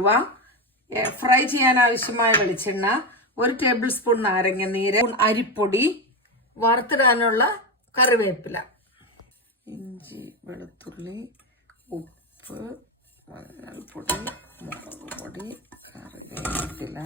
ഉലുവ, ഫ്രൈ ചെയ്യാൻ ആവശ്യമായ വെളിച്ചെണ്ണ, 1 ടേബിൾ സ്പൂൺ നാരങ്ങ നീര്, അരിപ്പൊടി, വറുത്തിടാനുള്ള കറിവേപ്പില, ഇഞ്ചി, വെളുത്തുള്ളി, ഉപ്പ്, മഞ്ഞൾപ്പൊടി, മുളക് പൊടി, കറിവേപ്പില,